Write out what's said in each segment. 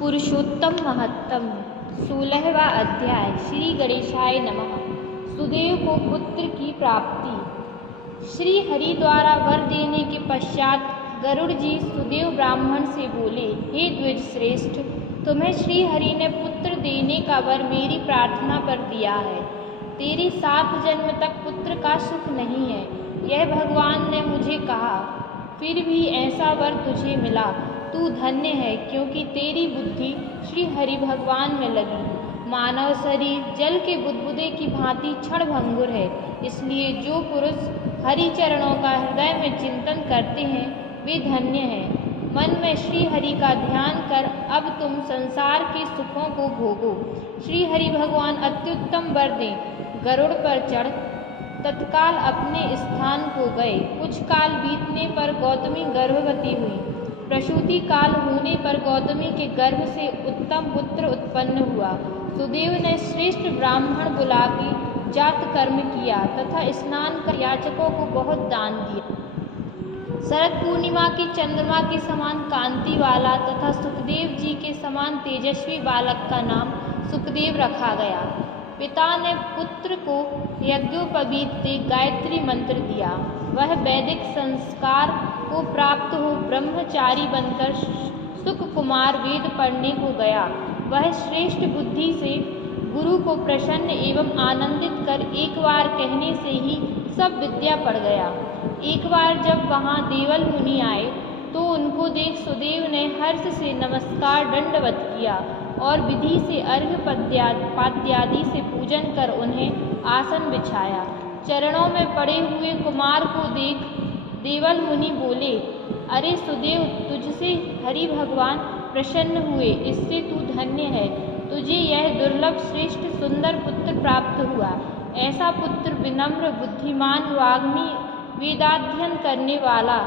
पुरुषोत्तम महत्तम 16वां अध्याय। श्री गणेशाय नमः। सुदेव को पुत्र की प्राप्ति। श्री हरि द्वारा वर देने के पश्चात गरुड़ जी सुदेव ब्राह्मण से बोले, हे द्विज श्रेष्ठ, तुम्हें श्री हरि ने पुत्र देने का वर मेरी प्रार्थना पर दिया है। तेरे 7 जन्म तक पुत्र का सुख नहीं है, यह भगवान ने मुझे कहा। फिर भी ऐसा वर तुझे मिला, तू धन्य है, क्योंकि तेरी बुद्धि श्री हरि भगवान में लगी। मानव शरीर जल के बुदबुदे की भांति क्षणभंगुर है, इसलिए जो पुरुष हरि चरणों का हृदय में चिंतन करते हैं वे धन्य हैं। मन में श्री हरि का ध्यान कर अब तुम संसार के सुखों को भोगो। श्री हरि भगवान अत्युत्तम वर दें। गरुड़ पर चढ़ तत्काल अपने स्थान को गए। कुछ काल बीतने पर गौतमी गर्भवती हुई। प्रसूति काल होने पर गौतमी के गर्भ से उत्तम पुत्र उत्पन्न हुआ। सुदेव ने श्रेष्ठ ब्राह्मण बुला के जात कर्म किया तथा स्नान कर याचकों को बहुत दान दिया। शरद पूर्णिमा की चंद्रमा के समान कांति वाला तथा सुखदेव जी के समान तेजस्वी बालक का नाम सुखदेव रखा गया। पिता ने पुत्र को यज्ञोपवीत दे गायत्री मंत्र दिया। वह वैदिक संस्कार को प्राप्त हो ब्रह्मचारी बनकर सुख कुमार वेद पढ़ने को गया। वह श्रेष्ठ बुद्धि से गुरु को प्रसन्न एवं आनंदित कर एक बार कहने से ही सब विद्या पढ़ गया। एक बार जब वहाँ देवल मुनि आए तो उनको देख सुदेव ने हर्ष से नमस्कार दंडवत किया और विधि से अर्घ्य पाद्यादि से पूजन कर उन्हें आसन बिछाया। चरणों में पड़े हुए कुमार को देख देवल मुनि बोले, अरे सुदेव, तुझसे हरि भगवान प्रसन्न हुए, इससे तू धन्य है। तुझे यह दुर्लभ श्रेष्ठ सुंदर पुत्र प्राप्त हुआ। ऐसा पुत्र विनम्र बुद्धिमान वाग्मी वेदाध्ययन करने वाला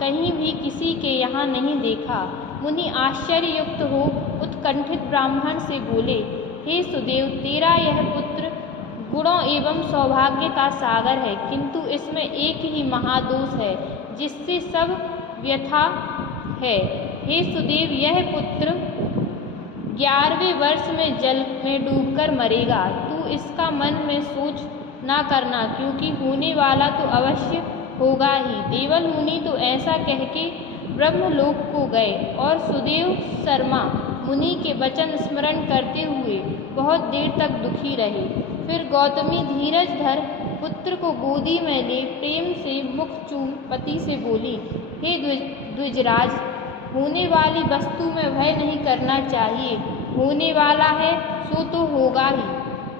कहीं भी किसी के यहाँ नहीं देखा। मुनि आश्चर्ययुक्त हो उत्कंठित ब्राह्मण से बोले, हे सुदेव, तेरा यह पुत्र गुणों एवं सौभाग्य का सागर है, किंतु इसमें एक ही महादोष है जिससे सब व्यथा है। हे सुदेव, यह पुत्र 11वें वर्ष में जल में डूबकर मरेगा। तू इसका मन में सोच ना करना, क्योंकि होने वाला तो अवश्य होगा ही। देवल मुनि तो ऐसा कह के ब्रह्मलोक को गए और सुदेव शर्मा मुनि के वचन स्मरण करते हुए बहुत देर तक दुखी रहे। फिर गौतमी धीरज धर पुत्र को गोदी में ले प्रेम से मुख चूम पति से बोली, हे द्विजराज, होने वाली वस्तु में भय नहीं करना चाहिए। होने वाला है सो तो होगा ही।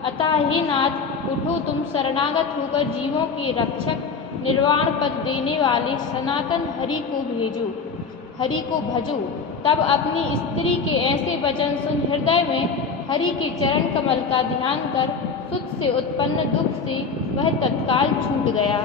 अतः हे नाथ, उठो, तुम शरणागत होकर जीवों के रक्षक निर्वाण पद देने वाले सनातन हरि को भजो। तब अपनी स्त्री के ऐसे वचन सुन हृदय में हरि के चरण कमल का ध्यान कर सुत से उत्पन्न दुख से वह तत्काल छूट गया।